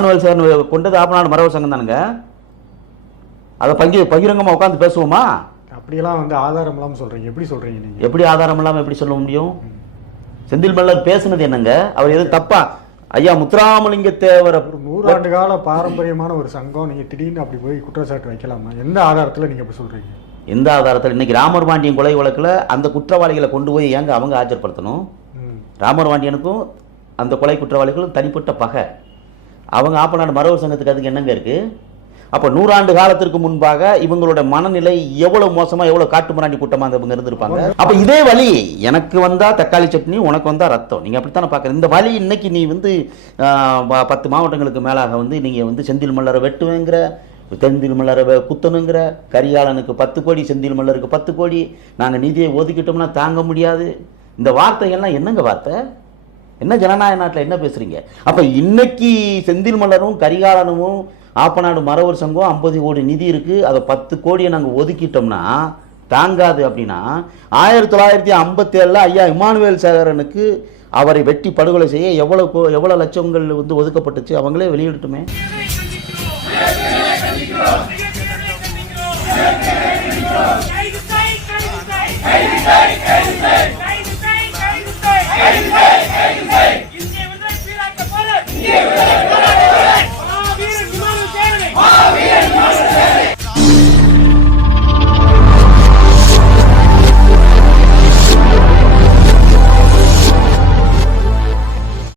இமானுவேல் சேகரன் கொண்டது ஆப்பநாடு மரவர் சங்கம் தானுங்க. அதை பகிரங்கமாக உட்காந்து பேசுவோமா? அப்படியெல்லாம் வந்து ஆதாரம் இல்லாமல் சொல்கிறீங்க. எப்படி சொல்கிறீங்க நீங்கள்? எப்படி ஆதாரம் இல்லாமல் எப்படி சொல்ல முடியும்? செந்தில் மல்லர் பேசுனது என்னங்க? அவர் எதுவும் தப்பா? ஐயா முத்துராமலிங்க தேவர் ஒரு 100 ஆண்டு கால பாரம்பரியமான ஒரு சங்கம், நீங்கள் திடீர்னு அப்படி போய் குற்றச்சாட்டு வைக்கலாமா? எந்த ஆதாரத்தில் நீங்கள் அப்படி சொல்கிறீங்க? எந்த ஆதாரத்தில்? இன்னைக்கு ராமர் பாண்டியன் கொலை வழக்கில் அந்த குற்றவாளிகளை கொண்டு போய் ஏங்க அவங்க ஆஜர்படுத்தணும்? ராமர் பாண்டியனுக்கும் அந்த கொலை குற்றவாளிகளும் தனிப்பட்ட பகை. அவங்க ஆப்பநாடு மரவர் சங்கத்துக்கு அதுக்கு என்னங்க இருக்கு? அப்போ 100 ஆண்டு காலத்திற்கு முன்பாக இவங்களோட மனநிலை எவ்வளவு மோசமா, எவ்வளவு காட்டு மிராண்டி கூட்டமாக இவங்க இருந்திருப்பாங்க. அப்ப இதே வழி எனக்கு வந்தா தக்காளி சட்னி, உனக்கு வந்தா ரத்தம். நீங்க அப்படித்தானே பாக்குற. இந்த வழி இன்னைக்கு நீ வந்து 10 மாவட்டங்களுக்கு மேலாக வந்து நீங்க வந்து செந்தில் மல்லரை வெட்டுவேங்கிற, செந்தில் மல்லரை குத்தணுங்கிற, கரிகாலனுக்கு 10 கோடி, செந்தில் மல்லருக்கு 10 கோடி, நாங்கள் நிதியை ஒதுக்கிட்டோம்னா தாங்க முடியாது. இந்த வார்த்தைகள்லாம் என்னங்க வார்த்தை? என்ன ஜனநாயக நாட்டில் என்ன பேசுறீங்க? அப்ப இன்னைக்கு செந்தில் மல்லரும் கரிகாலனும் ஆப்பநாடு மரவர் சங்கம் 50 கோடி நிதி இருக்கு, அதை 10 கோடியை நாங்கள் ஒதுக்கிட்டோம்னா தாங்காது. அப்படின்னா 1957 ஐயா இமானுவேல் சேகரனுக்கு அவரை வெட்டி படுகொலை செய்ய எவ்வளவு லட்சங்கள் வந்து ஒதுக்கப்பட்டுச்சு? அவங்களே வெளியிடட்டுமே.